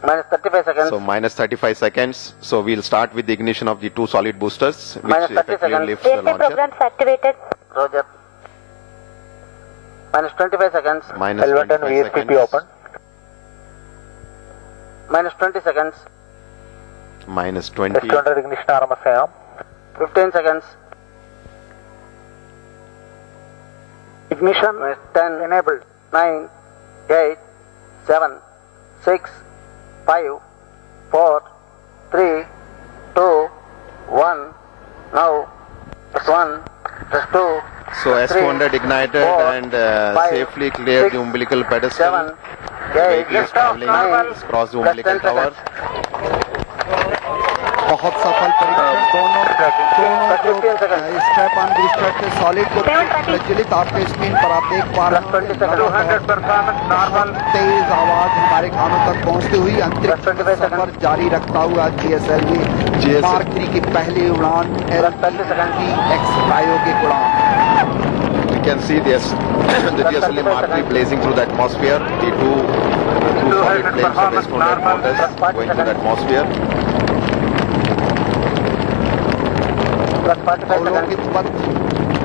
Minus 35 seconds. So minus 35 seconds. So we'll start with the ignition of the two solid boosters, which Minus 30 effectively seconds. lifts the Safety launcher. programs activated. Roger. Minus 25 seconds. Minus L1 and 25 VSPP seconds. open. Minus 20 seconds. Minus 20. S200 ignition RMS AM. 15 seconds. Ignition. Minus 10. Enabled. 9, 8, 7, 6, 5, 4, 3, 2, 1. Now, press 1, press 2. So press 3, S200 ignited 4, and 5, safely cleared 6, the umbilical pedestal. 7, The 8, vehicle is traveling across the umbilical tower. बहुत सफल परीक्षण दोनों जो strap on booster के solid को प्रज्वलित आपके screen पर आप देख पा रहे हैं। तेज आवाज हमारे कानों तक पहुंचती हुई अंतरिक्ष में सफर जारी रखता हुआ GSLV मार्क 3 की पहली उड़ान की एक्स प्रायोगिक उड़ान। You can see this, the GSLV Mark III blazing through the atmosphere. The two solid flames of S200 motors going through the atmosphere. अवलोकित पथ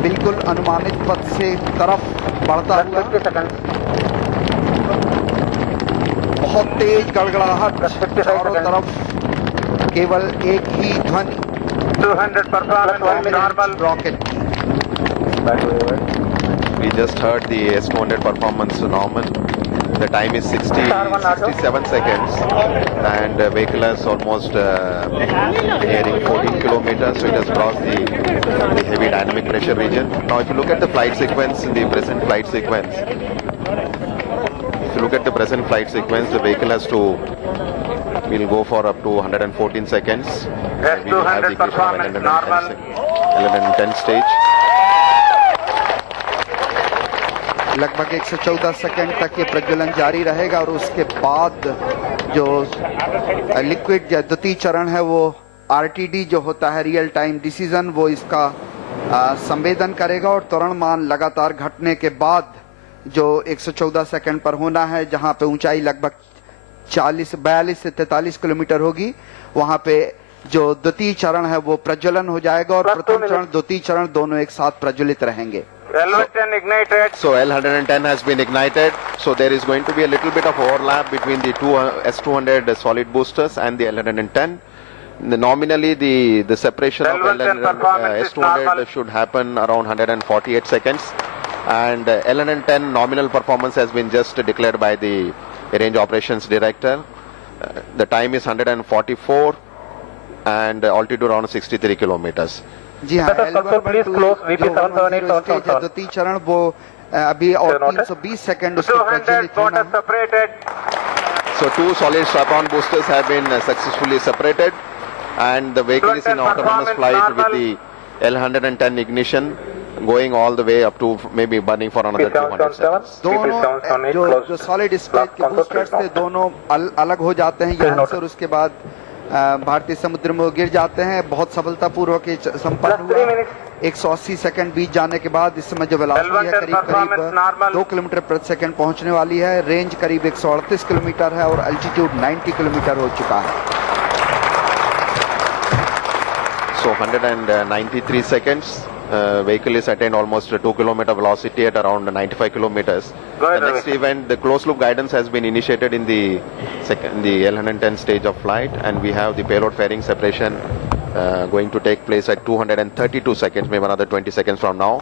बिल्कुल अनुमानित पथ से तरफ बढ़ता हुआ। बहुत तेज गड़गड़ाहट चारों तरफ, केवल एक ही ध्वनि 200 performance normal. Rocket. We just heard the S200 performance normal. The time is 67 seconds and the vehicle has almost nearing 14 kilometers, so it has crossed the heavy dynamic pressure region. Now if you look at the flight sequence, in the present flight sequence, the vehicle has to, we'll go for up to 114 seconds. We will have the ignition of 1110 stage. लगभग 114 second तक ये प्रज्वलन जारी रहेगा और उसके बाद जो लिक्विड द्वितीय चरण है वो RTD जो होता है रियल टाइम डिसीजन, वो इसका संवेदन करेगा और त्वरण मान लगातार घटने के बाद जो 114 सेकंड पर होना है, जहां पे ऊंचाई लगभग 42 से 43 किलोमीटर होगी, वहां पे जो द्वितीय चरण है वो प्रज्वलन हो जाएगा और प्रथम चरण द्वितीय चरण दोनों एक साथ प्रज्वलित रहेंगे। L110 ignited. So L110 has been ignited. So there is going to be a little bit of overlap between the two S200 solid boosters and the L110. Nominally, the separation of S200 should happen around 148 seconds, and L110 nominal performance has been just declared by the range operations director. The time is 144 and altitude around 63 kilometers. जी हाँ, द्वितीय चरण वो अभी और 320 second उसको प्रज्वलित होना है। So two solid strap-on boosters have been successfully separated, and the vehicle is in autonomous flight with the L110 ignition going all the way up to maybe burning for another 200 seconds. दोनों जो solid stage के boosters थे दोनों अलग हो जाते हैं यहाँ से और उसके बाद भारतीय समुद्र में गिर जाते हैं। बहुत सफलतापूर्वक संपन्न हुआ। 180 सेकंड बीत जाने के बाद इस समय जो वेलोसिटी है करीब 2 किलोमीटर प्रति सेकंड पहुंचने वाली है। रेंज करीब 138 किलोमीटर है और अल्टीट्यूड 90 किलोमीटर हो चुका है। So 193 seconds. Vehicle is attained almost 2 kilometer velocity at around 95 kilometers. The next event, the closed loop guidance has been initiated in the L110 stage of flight, and we have the payload fairing separation going to take place at 232 seconds, maybe another 20 seconds from now.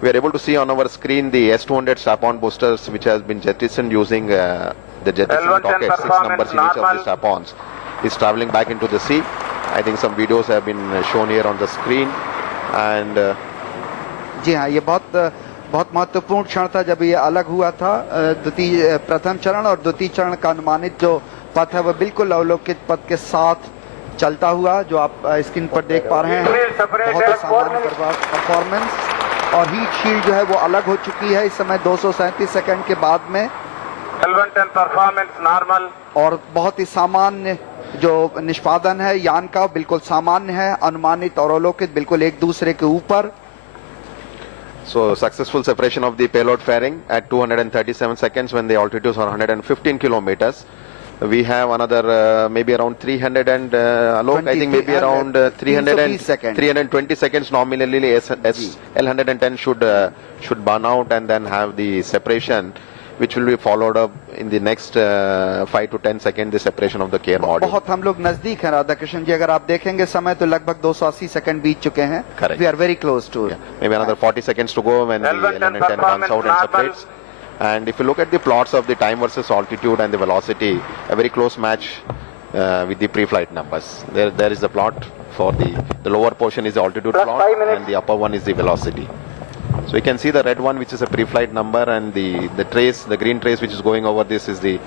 We are able to see on our screen the S200 strap-on boosters, which has been jettisoned using the jettison rocket, 6 numbers in each of the strap-ons, is traveling back into the sea. I think some videos have been shown here on the screen. And जी हाँ, ये बहुत महत्वपूर्ण क्षण था जब ये अलग हुआ था। प्रथम चरण और द्वितीय चरण का अनुमानित जो पथ है वो बिल्कुल अवलोकित पथ के साथ चलता हुआ, जो आप स्क्रीन पर देख पा रहे हैं। बहुत ही सामान्य परफॉर्मेंस और हीट शील्ड जो है वो अलग हो चुकी है इस समय 237 सेकंड के बाद में। L110 परफॉर्मेंस नॉर्मल और बहुत ही सामान्य जो निष्पादन है यान का बिल्कुल सामान्य है, अनुमानित और अवलोकित बिल्कुल एक दूसरे के ऊपर। So successful separation of the payload fairing at 237 seconds when the altitudes are 115 kilometers. We have another maybe around 300 and Alok, I think maybe around 300 and 320 seconds nominally L110 should burn out and then have the separation, which will be followed up in the next 5 to 10 seconds, the separation of the care module. बहुत हम लोग नजदीक हैं राधा कृष्ण जी, अगर आप देखेंगे समय तो लगभग 280 सेकंड बीत चुके हैं. Correct. We are very close to it. Maybe another 40 seconds to go when the L110 runs out and separates. And if you look at the plots of the time versus altitude and the velocity, a very close match with the pre-flight numbers. There is the plot for the lower portion is the altitude Plus plot 5 minutes. and the upper one is the velocity. So you can see the red one, which is a pre-flight number, and the trace, the green trace which is going over this is the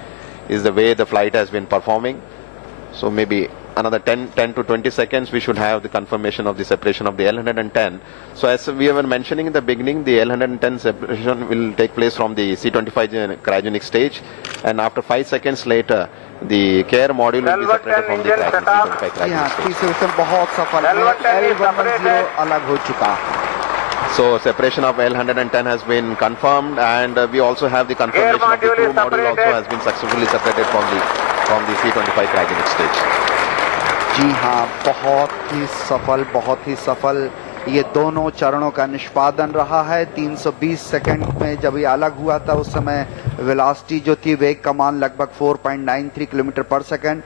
way the flight has been performing. So maybe another 10 to 20 seconds we should have the confirmation of the separation of the L110. So as we were mentioning in the beginning, the L110 separation will take place from the C25 cryogenic stage, and after 5 seconds later the care module will be separated from the C25 जी हाँ, cryogenic stage. तीसरे system बहुत सफल है. L110 अलग हो चुका. So separation of L110 has been confirmed, and we also have the confirmation of the crew module also has been successfully separated from the C25 cryogenic stage. जी हाँ, बहुत ही सफल ये दोनों चरणों का निष्पादन रहा है. 320 सेकंड में जब ये अलग हुआ था उस समय वेलोसिटी जो थी, वेग कमान लगभग 4.93 किलोमीटर पर सेकंड,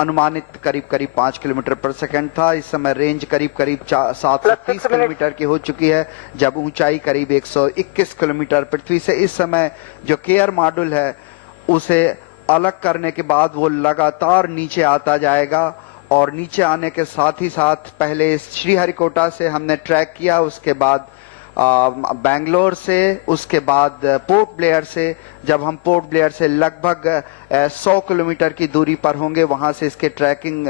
अनुमानित करीब 5 किलोमीटर पर सेकंड था. इस समय रेंज करीब 730 किलोमीटर की हो चुकी है, जब ऊंचाई करीब 121 किलोमीटर पृथ्वी से. इस समय जो केयर मॉड्यूल है उसे अलग करने के बाद वो लगातार नीचे आता जाएगा, और नीचे आने के साथ ही साथ पहले श्रीहरिकोटा से हमने ट्रैक किया, उसके बाद बैंगलोर से, उसके बाद पोर्ट ब्लेयर से. जब हम पोर्ट ब्लेयर से लगभग 100 किलोमीटर की दूरी पर होंगे, वहां से इसके ट्रैकिंग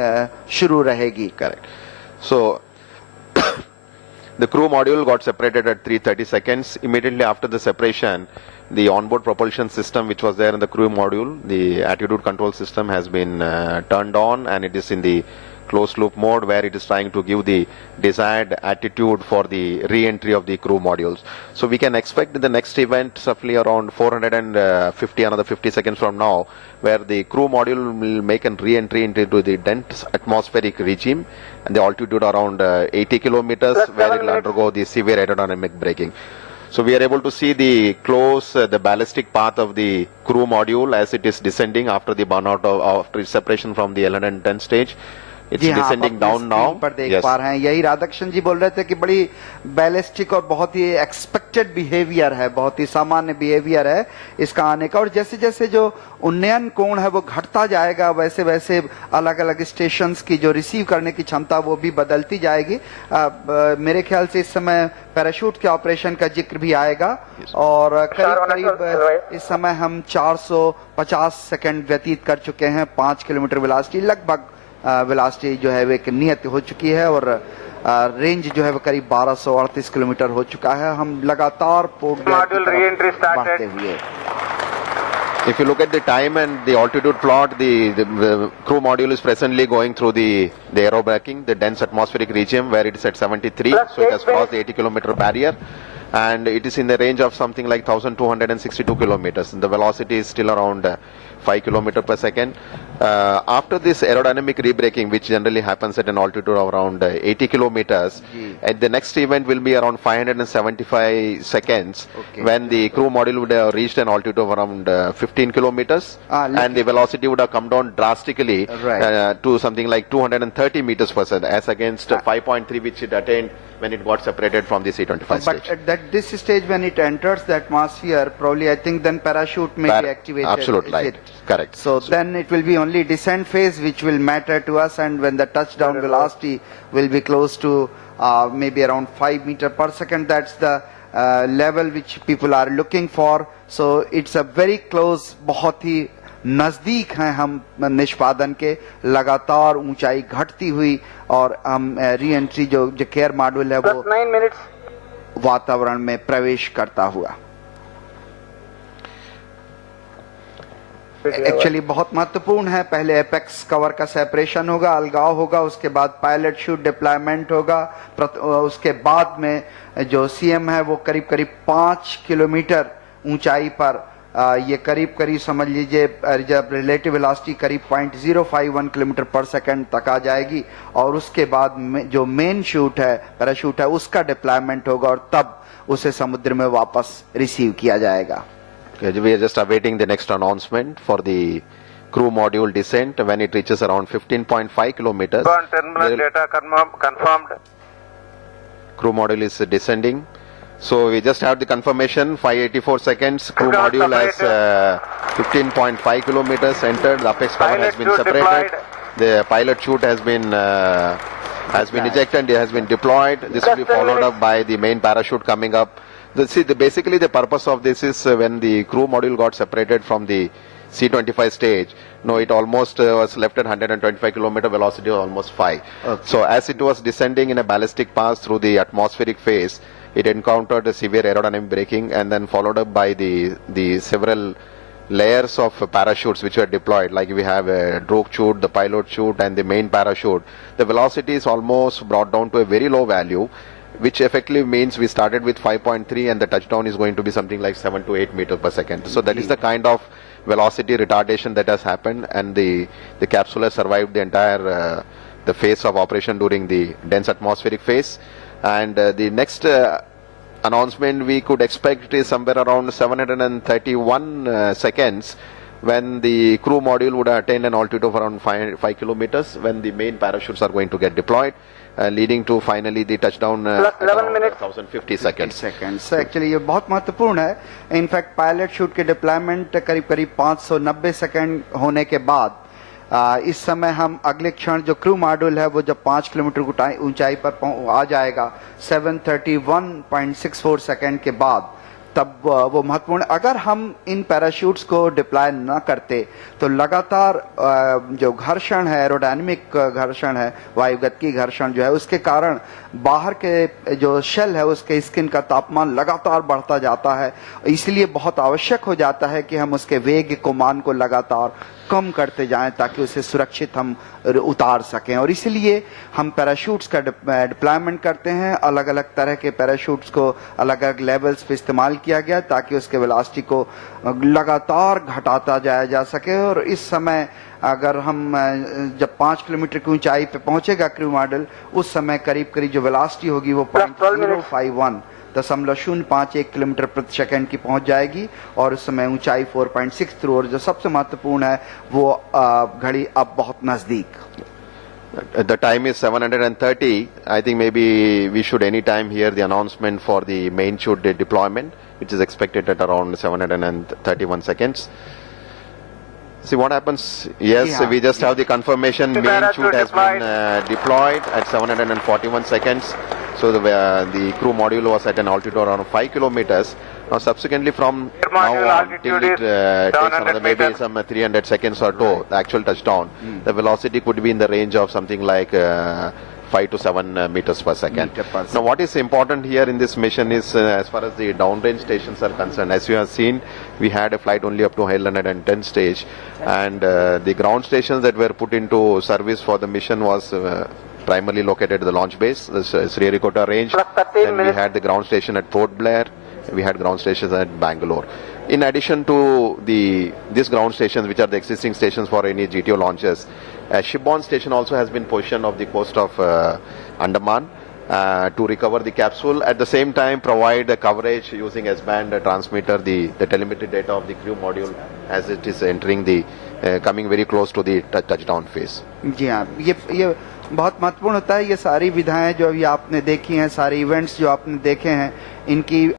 शुरू रहेगी. Correct. So the crew module got separated at 3:30 seconds. Immediately after the separation, the onboard propulsion system which was there in the crew module, the attitude control system has been turned on, and it is in the closed loop mode where it is trying to give the desired attitude for the re-entry of the crew modules. So we can expect in the next event roughly around 450, another 50 seconds from now, where the crew module will make a re-entry into the dense atmospheric regime and the altitude around 80 kilometers, where it will undergo the severe aerodynamic braking. So we are able to see the the ballistic path of the crew module as it is descending after the burnout after its separation from the L110 stage. It's जी हाँ, descending down now. पर देख Yes. पा रहे हैं, यही राधाकृष्ण जी बोल रहे थे कि बड़ी बैलिस्टिक और बहुत ही एक्सपेक्टेड बिहेवियर है, बहुत ही सामान्य बिहेवियर है इसका आने का. और जैसे जैसे जो उन्नयन कोण है वो घटता जाएगा, वैसे वैसे अलग अलग स्टेशंस की जो रिसीव करने की क्षमता वो भी बदलती जाएगी. मेरे ख्याल से इस समय पैराशूट के ऑपरेशन का जिक्र भी आएगा, और करीब इस समय हम 450 सेकंड व्यतीत कर चुके हैं. 5 किलोमीटर वेलोसिटी लगभग वेलोसिटी जो है वो एक नियत हो चुकी है, और रेंज जो है वो करीब 1238 किलोमीटर हो चुका है. हम लगातार पोर्ट बढ़ते हुए. If you look at the time and the altitude plot, the crew module is presently going through the aero braking, the dense atmospheric regime, where it is at 73, so it has crossed the 80-kilometer barrier, and it is in the range of something like 1262 kilometers. The velocity is still around 5 kilometers per second. After this aerodynamic rebraking, which generally happens at an altitude of around 80 kilometers, and the next event will be around 575 seconds, when the crew module would have reached an altitude of around 15 kilometers, and the velocity would have come down drastically to something like 230 meters per second, as against 5.3 which it attained when it got separated from the C25 stage. But at this stage, when it enters the atmosphere, probably I think then parachute may be activated. Absolutely right. Correct. So then it will be only descent phase which will matter to us, and when the touchdown velocity will be close to maybe around 5 meters per second. That's the level which people are looking for. So it's a very close, बहुत ही नजदीक हैं हम निष्पादन के. लगातार ऊंचाई घटती हुई, और हम री एंट्री जो केयर मॉड्यूल है वो 9 minutes. वातावरण में प्रवेश करता हुआ. एक्चुअली बहुत महत्वपूर्ण है. पहले एपेक्स कवर का सेपरेशन होगा, अलगाव होगा, उसके बाद पायलट शूट डिप्लॉयमेंट होगा, उसके बाद में जो सीएम है वो करीब 5 किलोमीटर ऊंचाई पर ये करीब करीब समझ लीजिए जब रिलेटिव वेलोसिटी करीब 0.051 किलोमीटर पर सेकंड तक आ जाएगी और उसके बाद जो मेन शूट है पैराशूट है उसका डिप्लॉयमेंट होगा और तब उसे समुद्र में वापस रिसीव किया जाएगा। We are just awaiting the next announcement for the crew module descent when it reaches around 15.5 kilometers. Burn terminal data confirmed. Crew module is descending. So we just have the confirmation, 584 seconds. Crew Ground module has separated. 15.5 kilometers entered. The apex cover has Pilot been chute separated. deployed. The pilot chute has been ejected. It has been deployed. This will be followed up by the main parachute coming up. Basically the purpose of this is when the crew module got separated from the C-25 stage, it almost was left at 125 kilometer velocity, almost 5. Okay. So as it was descending in a ballistic path through the atmospheric phase, it encountered a severe aerodynamic braking and then followed up by the several layers of parachutes which were deployed, like we have a drogue chute, the pilot chute and the main parachute. The velocity is almost brought down to a very low value, which effectively means we started with 5.3 and the touchdown is going to be something like 7 to 8 meters per second. So that is the kind of velocity retardation that has happened, and the capsule has survived the entire the phase of operation during the dense atmospheric phase. And the next announcement we could expect is somewhere around 731 seconds, when the crew module would attain an altitude of around 5 kilometers, when the main parachutes are going to get deployed, leading to finally the touchdown at 11 minutes. 1050 seconds. Actually ये बहुत महत्वपूर्ण है। In fact pilot shoot के deployment करीब करीब 590 second होने के बाद इस समय हम अगले क्षण जो क्रू मॉड्यूल है वो जब 5 किलोमीटर ऊंचाई पर आ जाएगा 731.64 सेकंड के बाद, तब वो महत्वपूर्ण। अगर हम इन पैराशूट्स को डिप्लॉय न करते तो लगातार जो घर्षण है, एरोडायनेमिक घर्षण है, वायुगतिकी घर्षण जो है, उसके कारण बाहर के जो शेल है उसके स्किन का तापमान लगातार बढ़ता जाता है। इसलिए बहुत आवश्यक हो जाता है कि हम उसके वेग को मान को लगातार कम करते जाएं ताकि उसे सुरक्षित हम उतार सकें। और इसलिए हम पैराशूट्स का डिप्लॉयमेंट करते हैं। अलग अलग तरह के पैराशूट्स को अलग अलग लेवल्स पे इस्तेमाल किया गया ताकि उसके वेलोसिटी को लगातार घटाता जाया जा सके। और इस समय अगर हम जब 5 किलोमीटर की ऊंचाई पे पहुंचेगा क्रू मॉडल, उस समय करीब करीब जो वेलोसिटी होगी वो 0.051 किलोमीटर प्रति सेकंड की पहुंच जाएगी और उस समय ऊंचाई 4.6 थ्रू, और जो सबसे महत्वपूर्ण है वो घड़ी अब बहुत नजदीक। The time is 730. I think maybe we should any time hear the announcement for the main chute deployment, which is expected at around 731 seconds. See what happens. Yes, Yeah. we just have the confirmation. Main chute has been deployed at 741 seconds. So the crew module was at an altitude around 5 kilometers. Now subsequently from Air now module on till altitude it is takes 700 another maybe meters. some 300 seconds or so, the actual touchdown, the velocity could be in the range of something like 5 to 7 meters per second. Now what is important here in this mission is as far as the downrange stations are concerned, as you have seen, we had a flight only up to 110 stage, and the ground stations that were put into service for the mission was primarily located at the launch base, the Sriharikota range. Plus 13 Then we minutes. had the ground station at Port Blair. We had ground stations at Bangalore. In addition to these ground stations, which are the existing stations for any GTO launches, a shipborne station also has been positioned off the coast of Andaman to recover the capsule. At the same time, provide the coverage using S-band transmitter, the telemetry data of the crew module as it is entering the coming very close to the touchdown phase. जी हाँ, ये बहुत महत्वपूर्ण होता है। ये सारी विधाएं जो अभी आपने देखी हैं, सारे इवेंट्स जो आपने देखे हैं, इनकी